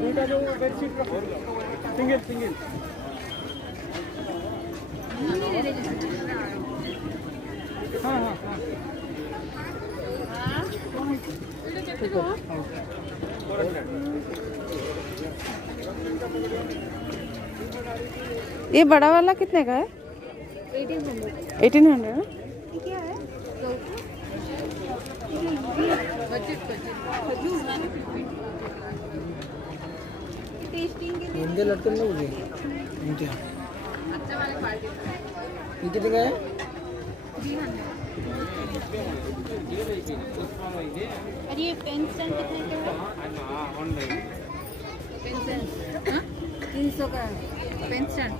दुईटा जो बेडशीट रखो सिंगल सिंगल हाँ हाँ हाँ ये बड़ा वाला कितने का है? 1800 क्या है टेस्टिंग के लिए इंदे लटकन नहीं होगी इंदे अच्छा वाले क्वालिटी ये कितने का है 300 और ये पेन स्टैंड कितने का है पेन स्टैंड 300 का पेन स्टैंड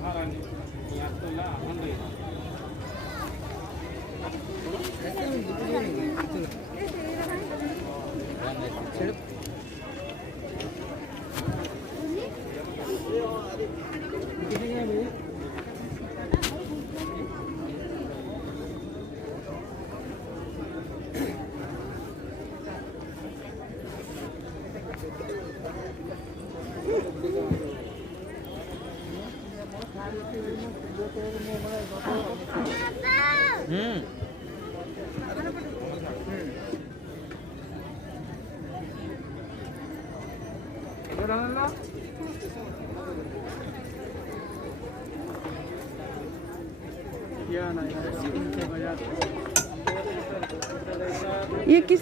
ये किस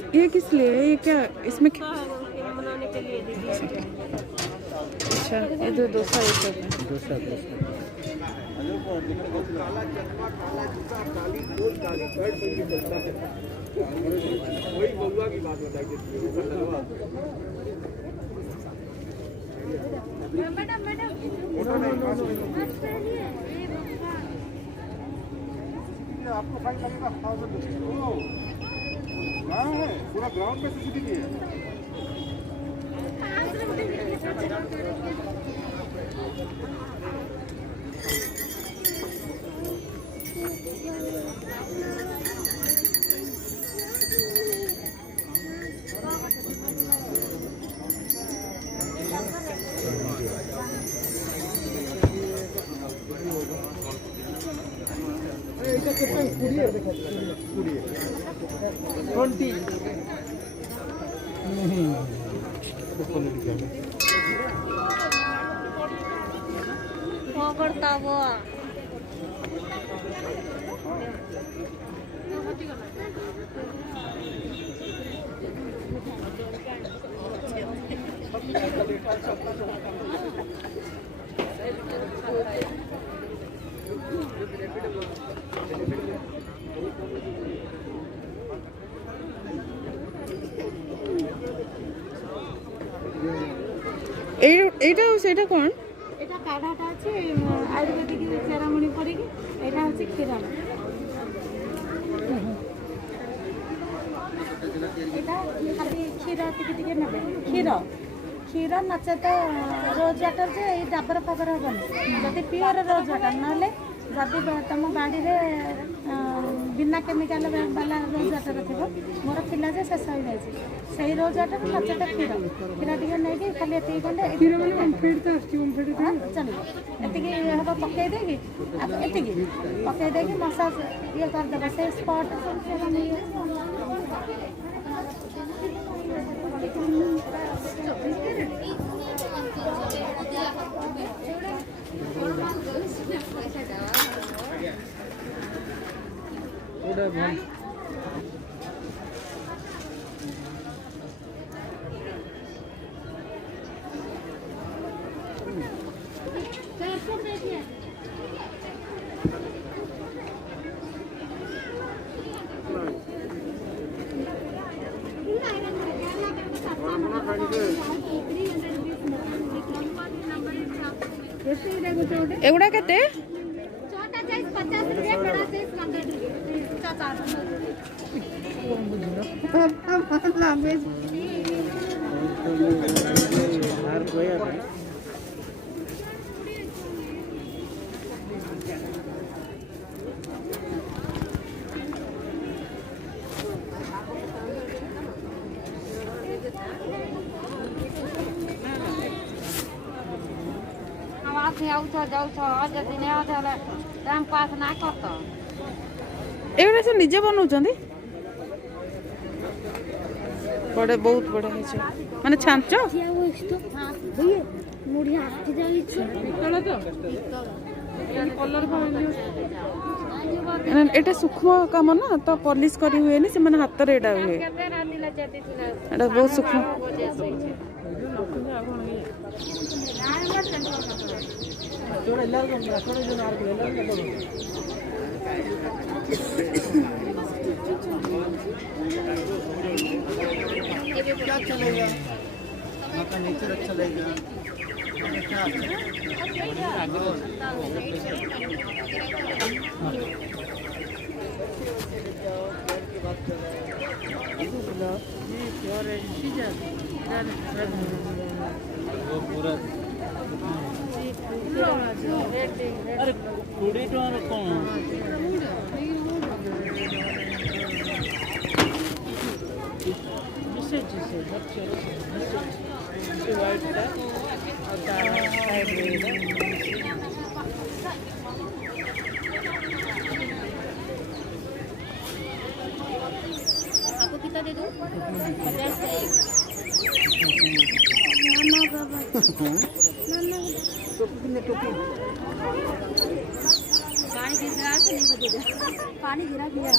लिए है? ये क्या इसमें बनाने के लिए दीजिए अच्छा ये दो डोसा ये सब है। दोसा वही बउआ की बात बताई मैडम मैडम आपको फाइन लगेगा 1000 है पूरा ग्राउंड पे सीसीटीवी है क्या करता वो এইটা সেটা কোন এটা কাঢ়াটা আছে আয়ুর্বেদিক চেরামণি পড়িকি এটা হচ্ছে ক্ষীরা এটা খালি ক্ষীরা ଟିକେ ଟିକେ নেবে କ୍ଷୀର ନଚେତ ରୋଜ୍ ୱାଟର ଯେ ଏଇ ଡାବର ଫାବର ହେବନି ଯଦି ପିଓର ରୋଜ୍ ୱାଟର ନହେଲେ ଯଦି ତୁମ ବାଡ଼ିରେ ବିନା କେମିକାଲ ବାଲା ରୋଜ୍ ୱାଟର ଥିବ ମୋର ଥିଲା ଯେ ଶେଷ ହେଇଯାଇଛି ସେଇ ରୋଜ୍ ୱାଟର ନଚେତ କ୍ଷୀର ଟିକେ ନେଇକି ଖାଲି ଏତିକି କଲେ ଚାଲିବ ଏତିକି ହେବ ପକେଇ ଦେଇକି ଏତିକି ପକେଇ ଦେଇକି ମସାଜ ଇଏ କରିଦେବ ସେଇ ସ୍ପଟ୍ এগুলা কেতে छोटा साइज 50 रुपया बड़ा साइज 100 रुपया एगुड़ा से निजे बनाऊँ बड़े बहुत बड़े माने छांच एटा सूक्ष्म काम ना तो पॉलिश करी हुए नहीं से माने हाथ रे एटा हुए एटा बहुत सूक्ष्म क्या चलेगा वहाँ का नेचर अच्छा लगेगा क्या पूरा अरे 20 टका कौन आपको कितना दे दूं? पानी गिरा के नहीं बजेगा पानी गिरा दिया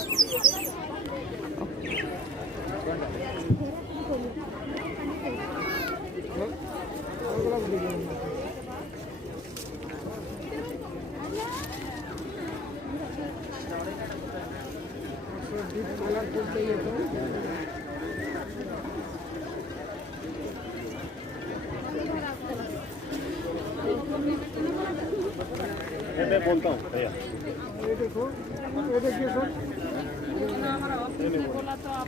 मैं बोलता हूँ भैया ये देखो ये देखिए सर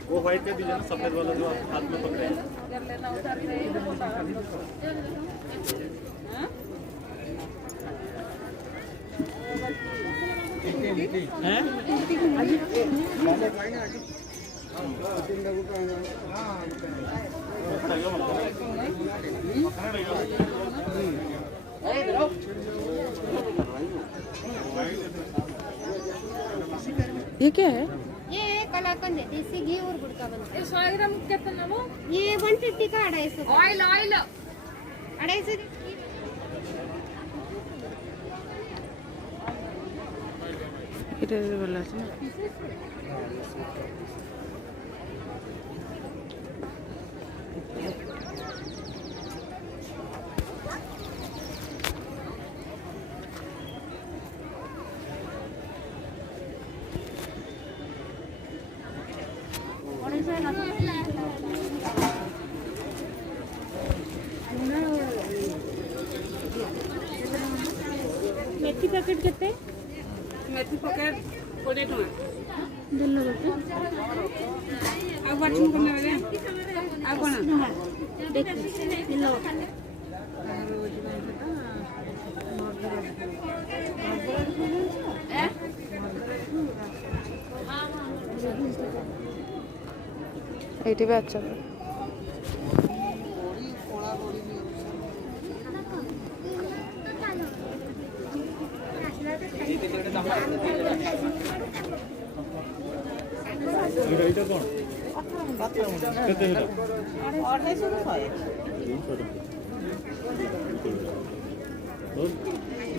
वो व्हाइट का दीजिए ना सफेद वाला जो आप हाथ में पकड़े हैं ये क्या है ये कलाकंद है देसी घी और गुड़ का बनता है 100 ग्राम कितना वो ये 150 का 250 ऑयल 250 এটা ভালো আছে না मेथी पैकेट कितने मेथी पकेट 20 टका दिल्लो बोलते ଆଉ ବାଛୁନ କଣ ନେବେ ଆଉ କଣ देख दिल्लो ଏଇଠି ବି ଆଚାର ଏଇଟା କଣ କେତେ ହେଲା 250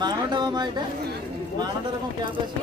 ମାଣଟା ମାମା ଏଇଟା ମାଣଟାରେ କଣ କ୍ୟାପ୍ ଅଛି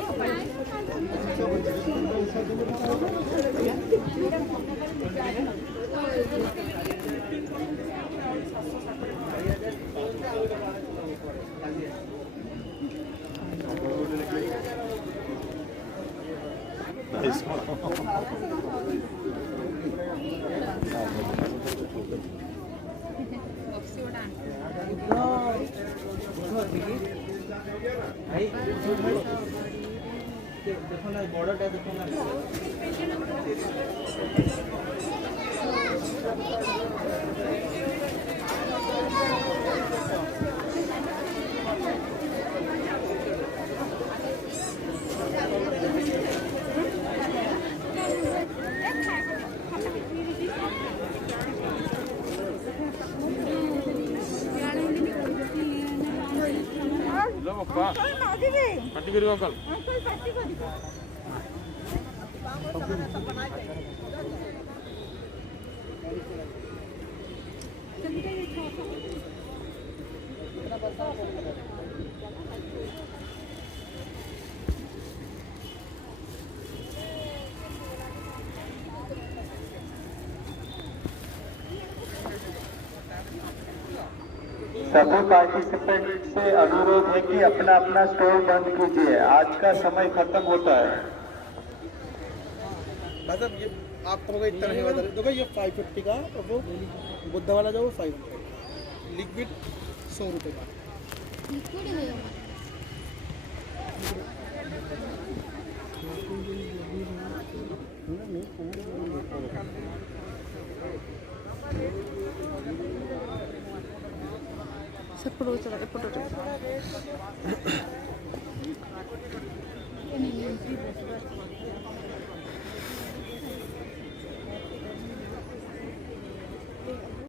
देखो ना बॉर्डर देखो ना सभी पार्टिसिपेंट से अनुरोध है कि अपना अपना स्टॉल बंद कीजिए, आज का समय खत्म होता है। मतलब ये आप तो इतना नहीं बता रहे, देखो ये 550 का और वो बुद्ध वाला जो वो 500 लिक्विड 100 रुपये का। ସେପଟକୁ ଚଲା ଏପଟରେ